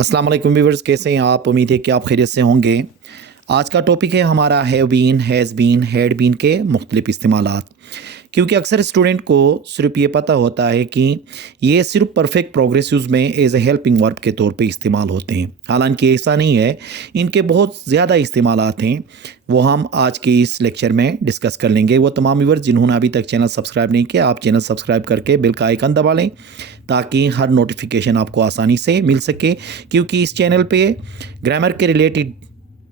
अस्सलाम वालेकुम व्यूअर्स, कैसे हैं आप? उम्मीद है कि आप खैरियत से होंगे। आज का टॉपिक है हमारा have been, has been, had been के मुख्तलिफ इस्तेमालात। क्योंकि अक्सर स्टूडेंट को सिर्फ ये पता होता है कि ये सिर्फ परफेक्ट प्रोग्रेसिव्स में एज ए हेल्पिंग वर्ब के तौर पे इस्तेमाल होते हैं। हालांकि ऐसा नहीं है, इनके बहुत ज़्यादा इस्तेमालात हैं। वो हम आज के इस लेक्चर में डिस्कस कर लेंगे। वो तमाम व्यूअर्स जिन्होंने अभी तक चैनल सब्सक्राइब नहीं किया, आप चैनल सब्सक्राइब करके बेल का आइकन दबा लें ताकि हर नोटिफिकेशन आपको आसानी से मिल सके। क्योंकि इस चैनल पे ग्रामर के रिलेटेड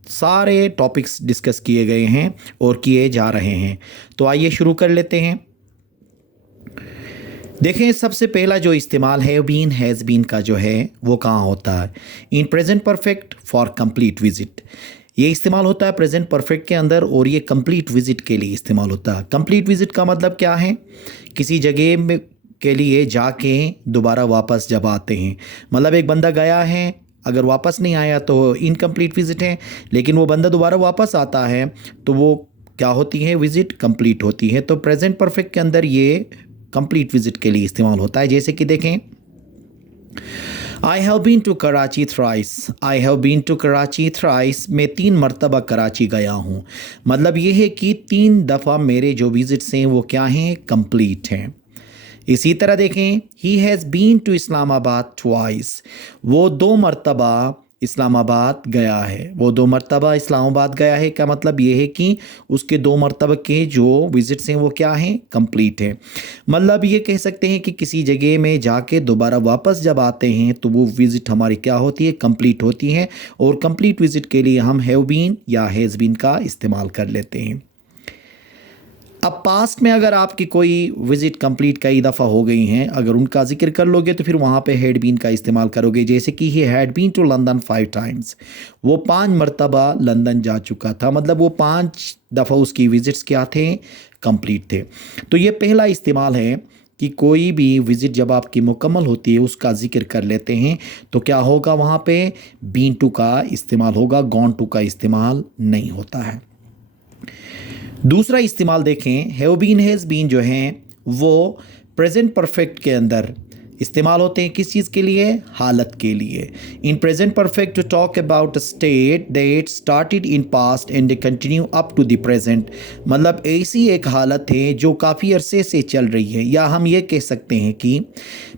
सारे टॉपिक्स डिस्कस किए गए हैं और किए जा रहे हैं। तो आइए शुरू कर लेते हैं। देखें, सबसे पहला जो इस्तेमाल हैव बीन, हैज़ बीन का जो है वो कहाँ होता है? इन present perfect for complete visit. ये इस्तेमाल होता है प्रेजेंट परफेक्ट के अंदर और ये कंप्लीट विजिट के लिए इस्तेमाल होता है। कंप्लीट विजिट का मतलब क्या है? किसी जगह में के लिए जाके दोबारा वापस जब आते हैं, मतलब एक बंदा गया है, अगर वापस नहीं आया तो इनकम्प्लीट विजिट है, लेकिन वो बंदा दोबारा वापस आता है तो वो क्या होती है? विजिट कंप्लीट होती है। तो प्रेजेंट परफेक्ट के अंदर ये कंप्लीट विजिट के लिए इस्तेमाल होता है। जैसे कि देखें, I have been to Karachi thrice. I have been to Karachi thrice, मैं 3 मरतबा कराची गया हूँ। मतलब ये है कि 3 दफ़ा मेरे जो विजिट्स हैं वो क्या हैं? कंप्लीट हैं। इसी तरह देखें, he has been to Islamabad twice. वो 2 मरतबा इस्लामाबाद गया है। वो 2 मरतबा इस्लामाबाद गया है का मतलब ये है कि उसके 2 मरतबा के जो विजिट्स हैं वो क्या हैं? कंप्लीट हैं। मतलब ये कह सकते हैं कि किसी जगह में जाके दोबारा वापस जब आते हैं तो वो विज़िट हमारी क्या होती है? कंप्लीट होती है। और कंप्लीट विज़िट के लिए हम हैव बीन या हैज़ बीन का इस्तेमाल कर लेते हैं। अब पास्ट में अगर आपकी कोई विज़िट कंप्लीट कई दफ़ा हो गई हैं, अगर उनका जिक्र कर लोगे तो फिर वहाँ पे हैड बीन का इस्तेमाल करोगे। जैसे कि he had been to London 5 times. वो 5 मरतबा लंदन जा चुका था, मतलब वो 5 दफ़ा उसकी विज़िट्स क्या थे? कंप्लीट थे। तो ये पहला इस्तेमाल है कि कोई भी विज़िट जब आपकी मुकम्मल होती है उसका जिक्र कर लेते हैं तो क्या होगा? वहाँ पे बीन टू का इस्तेमाल होगा, गॉन टू का इस्तेमाल नहीं होता है। दूसरा इस्तेमाल देखें, हैव बीन, हैज़ बीन जो हैं वो प्रेजेंट परफेक्ट के अंदर इस्तेमाल होते हैं। किस चीज़ के लिए? हालत के लिए। In present perfect to talk about a state that started in past and continue up to the present. मतलब ऐसी एक हालत है जो काफ़ी अरसे से चल रही है, या हम ये कह सकते हैं कि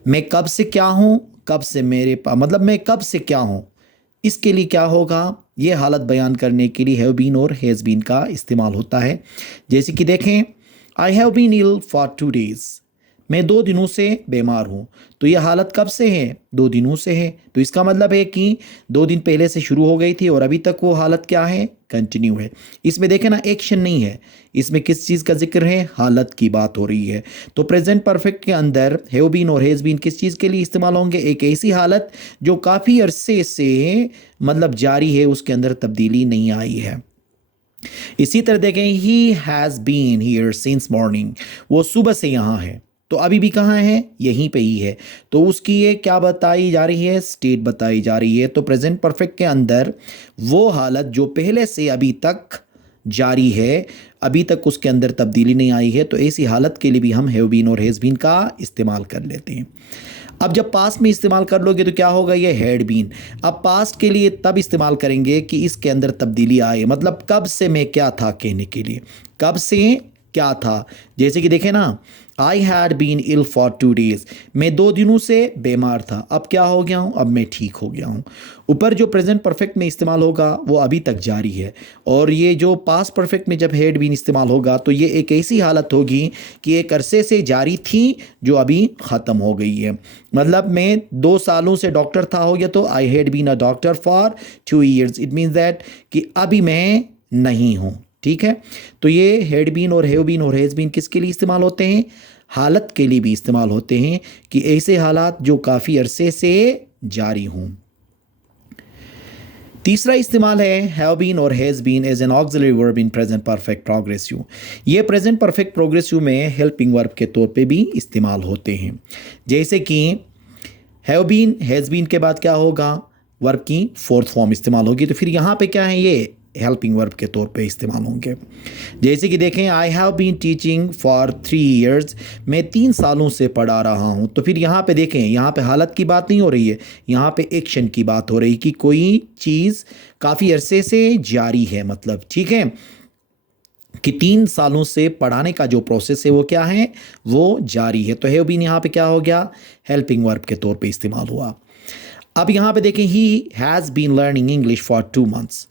मैं कब से क्या हूँ, कब से मेरे पास, मतलब मैं कब से क्या हूँ, इसके लिए क्या होगा? ये हालत बयान करने के लिए हैव बीन और हैज़ बीन का इस्तेमाल होता है। जैसे कि देखें, I have been ill for 2 days. मैं 2 दिनों से बीमार हूँ। तो ये हालत कब से है? 2 दिनों से है। तो इसका मतलब है कि 2 दिन पहले से शुरू हो गई थी और अभी तक वो हालत क्या है? कंटिन्यू है। इसमें देखें ना, एक्शन नहीं है, इसमें किस चीज़ का जिक्र है? हालत की बात हो रही है। तो प्रेजेंट परफेक्ट के अंदर हैव बीन और हैज़ बीन किस चीज़ के लिए इस्तेमाल होंगे? एक ऐसी हालत जो काफ़ी अरसे से मतलब जारी है, उसके अंदर तब्दीली नहीं आई है। इसी तरह देखें, he has been here since morning. वो सुबह से यहाँ है, तो अभी भी कहाँ है? यहीं पे ही है। तो उसकी ये क्या बताई जा रही है? स्टेट बताई जा रही है। तो प्रेजेंट परफेक्ट के अंदर वो हालत जो पहले से अभी तक जारी है, अभी तक उसके अंदर तब्दीली नहीं आई है, तो ऐसी हालत के लिए भी हम हैव बीन और हैज़ बीन का इस्तेमाल कर लेते हैं। अब जब पास्ट में इस्तेमाल कर लोगे तो क्या होगा? ये हैड बीन। अब पास्ट के लिए तब इस्तेमाल करेंगे कि इसके अंदर तब्दीली आए, मतलब कब से मैं क्या था कहने के लिए, कब से क्या था। जैसे कि देखें ना, I had been ill for 2 days. मैं 2 दिनों से बीमार था, अब क्या हो गया हूँ? अब मैं ठीक हो गया हूँ। ऊपर जो प्रेजेंट परफेक्ट में इस्तेमाल होगा वो अभी तक जारी है, और ये जो पास्ट परफेक्ट में जब हैड बीन इस्तेमाल होगा तो ये एक ऐसी हालत होगी कि एक अरसे से जारी थी जो अभी ख़त्म हो गई है। मतलब मैं 2 सालों से डॉक्टर था, हो गया, तो I had been a doctor for 2 years. It means that कि अभी मैं नहीं हूँ। ठीक है। तो ये हैड बीन और हैव बीन और हैज़ बीन किसके लिए इस्तेमाल होते हैं? हालत के लिए भी इस्तेमाल होते हैं कि ऐसे हालात जो काफ़ी अरसे से जारी हों। तीसरा इस्तेमाल है हैव बीन और has been as an auxiliary verb in present perfect progressive. ये प्रेजेंट परफेक्ट प्रोग्रेसिव में हेल्पिंग वर्ब के तौर पे भी इस्तेमाल होते हैं। जैसे कि हैव बीन, हैज़ बीन के बाद क्या होगा? वर्ब की 4th फॉर्म इस्तेमाल होगी। तो फिर यहाँ पे क्या है? ये हेल्पिंग वर्ब के तौर पे इस्तेमाल होंगे। जैसे कि देखें, I have been teaching for 3 years, मैं 3 सालों से पढ़ा रहा हूँ। तो फिर यहाँ पे देखें, यहाँ पे हालत की बात नहीं हो रही है, यहाँ पे एक्शन की बात हो रही कि कोई चीज़ काफ़ी अरसे से जारी है, मतलब ठीक है कि 3 सालों से पढ़ाने का जो प्रोसेस है वो क्या है, वो जारी है। तो हैव बीन यहाँ पे क्या हो गया, हेल्पिंग वर्ब के तौर पे इस्तेमाल हुआ। अब यहाँ पे देखें, he has been learning English for 2 months,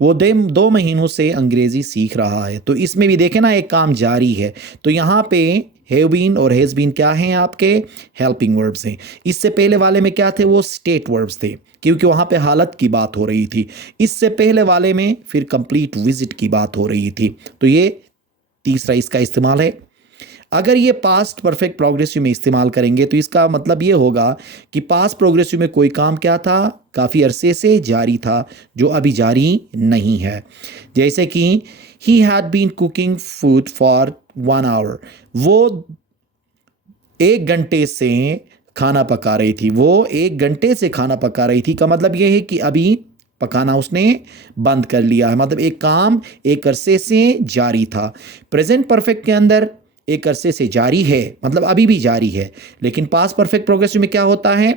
वो 2 महीनों से अंग्रेज़ी सीख रहा है। तो इसमें भी देखें ना, एक काम जारी है। तो यहाँ पे हैव बीन और हैज़ बीन क्या हैं, आपके हेल्पिंग वर्ब्स हैं। इससे पहले वाले में क्या थे, वो स्टेट वर्ब्स थे, क्योंकि वहाँ पे हालत की बात हो रही थी। इससे पहले वाले में फिर कंप्लीट विजिट की बात हो रही थी। तो ये तीसरा इसका इस्तेमाल है। अगर ये पास्ट परफेक्ट प्रोग्रेसिव में इस्तेमाल करेंगे तो इसका मतलब ये होगा कि पास्ट प्रोग्रेसिव में कोई काम क्या था, काफ़ी अरसे से जारी था, जो अभी जारी नहीं है। जैसे कि he had been cooking food for 1 hour, वो 1 घंटे से खाना पका रही थी, वो 1 घंटे से खाना पका रही थी का मतलब ये है कि अभी पकाना उसने बंद कर लिया है, मतलब एक काम एक अरसे से जारी था। प्रेजेंट परफेक्ट के अंदर एक अरसे से जारी है, मतलब अभी भी जारी है। लेकिन पास्ट परफेक्ट प्रोग्रेसिव में क्या होता है,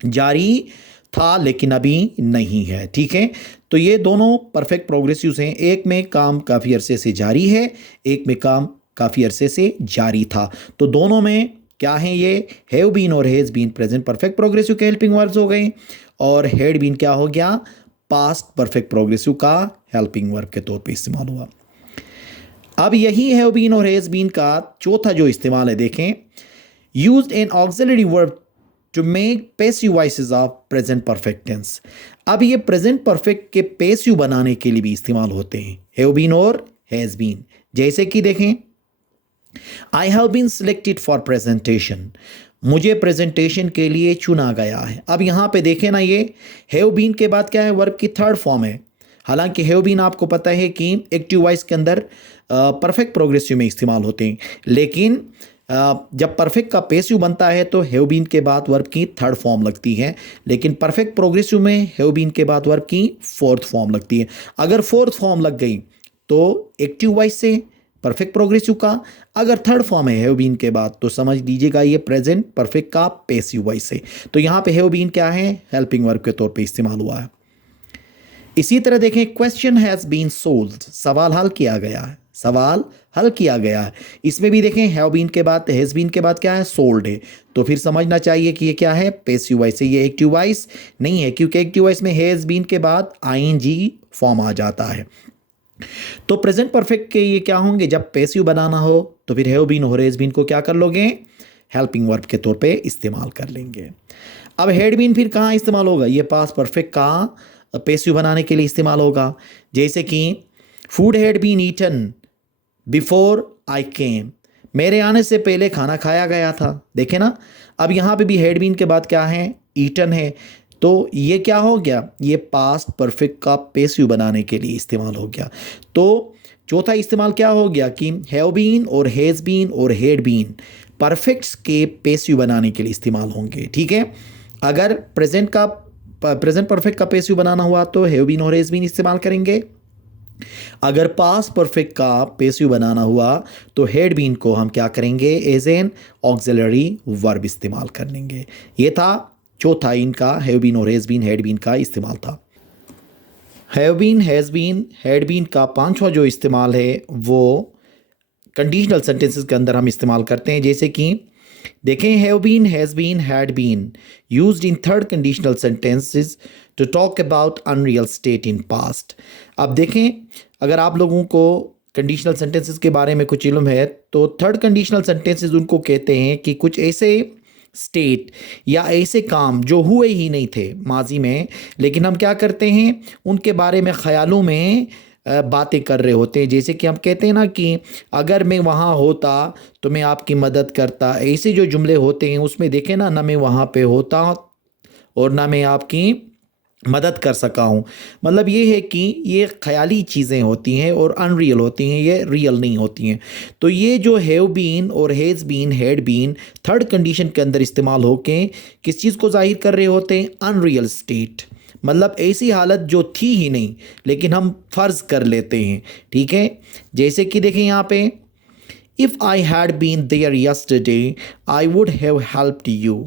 जारी था लेकिन अभी नहीं है, ठीक है। तो ये दोनों परफेक्ट प्रोग्रेसिव्स हैं, एक में काम काफ़ी अरसे से जारी है, एक में काम काफ़ी अरसे से जारी था। तो दोनों में क्या है, ये हैव बीन और has been present perfect progressive के हेल्पिंग वर्ब्स हो गए, और हैड बीन क्या हो गया, पास्ट परफेक्ट प्रोग्रेसिव का हेल्पिंग वर्ब के तौर पे इस्तेमाल हुआ। अब यही हैव बीन और हैज़ बीन का चौथा जो इस्तेमाल है, देखें, used an auxiliary verb to make passive voices of present perfect tense. अब ये प्रेजेंट परफेक्ट के पैसिव बनाने के लिए भी इस्तेमाल होते हैं, हैव बीन और हैज़ बीन। जैसे कि देखें, I have been selected for presentation, मुझे प्रेजेंटेशन के लिए चुना गया है। अब यहाँ पे देखें ना, ये हैव बीन के बाद क्या है, वर्ब की थर्ड फॉर्म है। हालांकि हैव बीन आपको पता है कि एक्टिव वॉइस के अंदर परफेक्ट प्रोग्रेसिव में इस्तेमाल होते हैं, लेकिन जब परफेक्ट का पैसिव बनता है तो हैव बीन के बाद वर्ब की थर्ड फॉर्म लगती है, लेकिन परफेक्ट प्रोग्रेसिव में हैव बीन के बाद वर्ब की फोर्थ फॉर्म लगती है। अगर फोर्थ फॉर्म लग गई तो एक्टिव वॉइस से परफेक्ट प्रोग्रेसिव का, अगर थर्ड फॉर्म है हैव बीन के बाद तो समझ लीजिएगा ये प्रेजेंट परफेक्ट का पैसिव वॉइस है। तो यहाँ पे हैव बीन क्या है, हेल्पिंग वर्ब के तौर पे इस्तेमाल हुआ है। इसी तरह देखें, क्वेश्चन हैज़ बीन सोल्व्ड, सवाल हल किया गया है, सवाल हल किया गया है। इसमें भी देखें, हैव बीन के बाद हैज़ बीन के बाद क्या है, सोल्ड है। तो फिर समझना चाहिए कि ये क्या है, पैसिव वॉइस है, ये एक्टिव वॉइस नहीं है, क्योंकि एक्टिव वॉइस में हैज़ बीन के बाद आईएनजी फॉर्म आ जाता है। तो प्रेजेंट परफेक्ट के ये क्या होंगे, जब पैसिव बनाना हो तो फिर हैव बीन और हैज़ बीन को क्या कर लोगे, हेल्पिंग वर्ब के तौर पे इस्तेमाल कर लेंगे। अब हैड बीन फिर कहाँ इस्तेमाल होगा, ये पास्ट परफेक्ट का पैसिव बनाने के लिए इस्तेमाल होगा। जैसे कि food had been eaten before I came, मेरे आने से पहले खाना खाया गया था। देखें ना, अब यहाँ पे भी हैड बीन के बाद क्या है, ईटन है। तो ये क्या हो गया, ये पास्ट परफेक्ट का पैसिव बनाने के लिए इस्तेमाल हो गया। तो चौथा इस्तेमाल क्या हो गया कि हैव बीन और हैज़ बीन और हैड बीन परफेक्ट्स के पैसिव बनाने के लिए इस्तेमाल होंगे, ठीक है। अगर प्रेजेंट परफेक्ट का पैसिव बनाना हुआ तो हैव बीन और हैज़ बीन इस्तेमाल करेंगे। अगर पास्ट परफेक्ट का पैसिव बनाना हुआ तो हैड बीन को हम क्या करेंगे, एज एन ऑक्सिलरी वर्ब इस्तेमाल कर लेंगे। ये था चौथा इनका हैव बीन और हैज़ बीन हैड बीन का इस्तेमाल था। Have been has been had been का पांचवा जो इस्तेमाल है वो कंडीशनल सेंटेंसेस के अंदर हम इस्तेमाल करते हैं। जैसे कि देखें, have been has been had been used in third conditional sentences to talk about unreal state in past. अब देखें, अगर आप लोगों को कंडीशनल सेंटेंसेस के बारे में कुछ इल्म है तो थर्ड कंडीशनल सेंटेंसेस उनको कहते हैं कि कुछ ऐसे स्टेट या ऐसे काम जो हुए ही नहीं थे माजी में, लेकिन हम क्या करते हैं, उनके बारे में ख्यालों में बातें कर रहे होते हैं। जैसे कि हम कहते हैं ना कि अगर मैं वहाँ होता तो मैं आपकी मदद करता, ऐसे जो जुमले होते हैं उसमें देखें ना मैं वहाँ पे होता और ना मैं आपकी मदद कर सका हूँ। मतलब ये है कि ये ख्याली चीज़ें होती हैं और अनरियल होती हैं, ये रियल नहीं होती हैं। तो ये जो हैव बीन और has been had been third condition के अंदर इस्तेमाल होके किस चीज़ को जाहिर कर रहे होते हैं, अनरियल स्टेट। मतलब ऐसी हालत जो थी ही नहीं, लेकिन हम फ़र्ज़ कर लेते हैं। ठीक है, जैसे कि देखें यहाँ पे, if I had been there yesterday I would have helped you.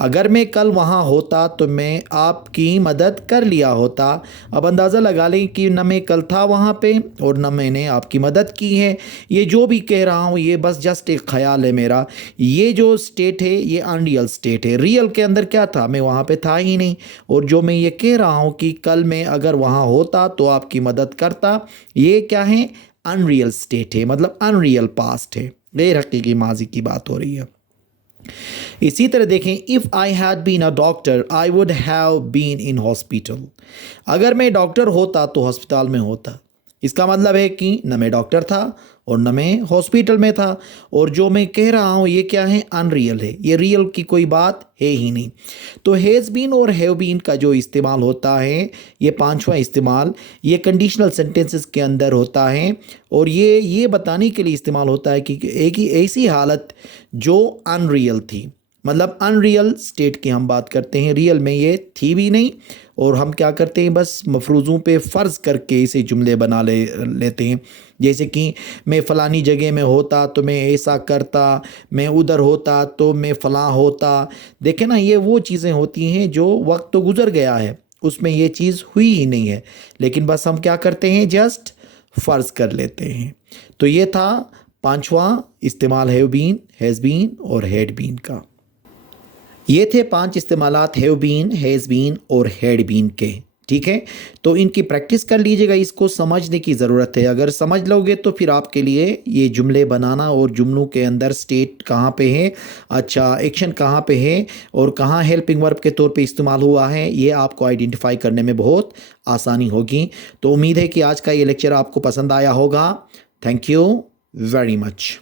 अगर मैं कल वहाँ होता तो मैं आपकी मदद कर लिया होता। अब अंदाज़ा लगा लें कि न मैं कल था वहाँ पे और न मैंने आपकी मदद की है। ये जो भी कह रहा हूँ ये बस जस्ट एक ख़याल है मेरा। ये जो स्टेट है ये अनरियल स्टेट है। रियल के अंदर क्या था, मैं वहाँ पे था ही नहीं। और जो मैं ये कह रहा हूँ कि कल मैं अगर वहाँ होता तो आपकी मदद करता, ये क्या है, अनरियल स्टेट है, मतलब अनरियल पास्ट है, गैर हकीकी माजी की बात हो रही है। इसी तरह देखें, if I had been a doctor I would have been in hospital. अगर मैं डॉक्टर होता तो हॉस्पिटल में होता। इसका मतलब है कि न मैं डॉक्टर था और न मैं हॉस्पिटल में था। और जो मैं कह रहा हूँ ये क्या है, अनरियल है, ये रियल की कोई बात है ही नहीं। तो हैज़ बीन और हैव बीन का जो इस्तेमाल होता है, ये पांचवा इस्तेमाल, ये कंडीशनल सेंटेंसेस के अंदर होता है। और ये बताने के लिए इस्तेमाल होता है कि एक ही ऐसी हालत जो अनरियल थी, मतलब अनरियल स्टेट की हम बात करते हैं, रियल में ये थी भी नहीं। और हम क्या करते हैं, बस मफरूज़ों पे फ़र्ज़ करके इसे जुमले बना लेते हैं। जैसे कि मैं फ़लानी जगह में होता तो मैं ऐसा करता, मैं उधर होता तो मैं फ़लाँ होता। देखें ना, ये वो चीज़ें होती हैं जो वक्त तो गुज़र गया है, उसमें ये चीज़ हुई ही नहीं है, लेकिन बस हम क्या करते हैं, जस्ट फ़र्ज़ कर लेते हैं। तो ये था पांचवा इस्तेमाल हैव बीन, हैज़ बीन और हैड बीन का। ये थे 5 इस्तेमालात हैव बीन, हैज़ बीन और हैड बीन के। ठीक है, तो इनकी प्रैक्टिस कर लीजिएगा, इसको समझने की ज़रूरत है। अगर समझ लोगे तो फिर आपके लिए ये जुमले बनाना और जुमलों के अंदर स्टेट कहाँ पे है, अच्छा एक्शन कहाँ पे है और कहाँ हेल्पिंग वर्ब के तौर पे इस्तेमाल हुआ है, ये आपको आइडेंटिफाई करने में बहुत आसानी होगी। तो उम्मीद है कि आज का ये लेक्चर आपको पसंद आया होगा। Thank you very much.